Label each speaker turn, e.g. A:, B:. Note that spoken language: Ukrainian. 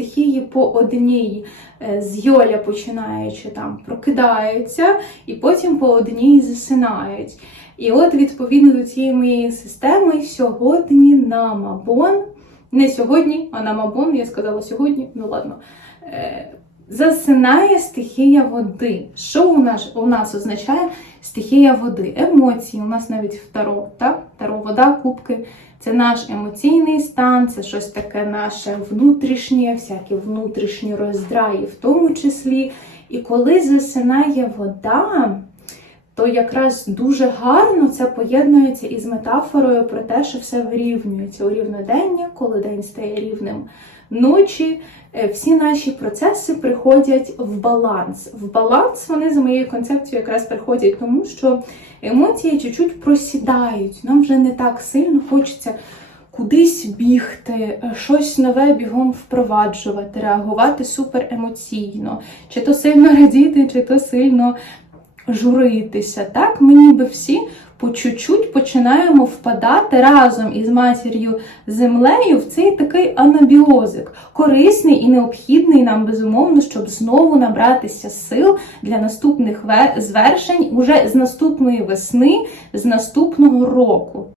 A: стихії по одній е, з Йоля починаючи там прокидаються, і потім по одній засинають. І от, відповідно до цієї моєї системи, сьогодні на Мабон, не сьогодні, а на Мабон, я сказала сьогодні, ну ладно. е, Засинає стихія води. Що у нас, у нас означає стихія води? Емоції. У нас навіть в Таро, так? Таро, вода, кубки. Це наш емоційний стан, це щось таке наше внутрішнє, всякі внутрішні роздраї в тому числі. І коли засинає вода, то якраз дуже гарно це поєднується із метафорою про те, що все вирівнюється у рівнодення, коли день стає рівним ночі. е, Всі наші процеси приходять в баланс. В баланс вони за моєю концепцією якраз приходять, тому що емоції чуть-чуть просідають. Нам вже не так сильно хочеться кудись бігти, е, щось нове бігом впроваджувати, реагувати супер емоційно, чи то сильно радіти, чи то сильно журитися. Так, ми ніби всі по чуть-чуть починаємо впадати разом із матір'ю землею в цей такий анабіозик, корисний і необхідний нам безумовно, щоб знову набратися сил для наступних звершень уже з наступної весни, з наступного року.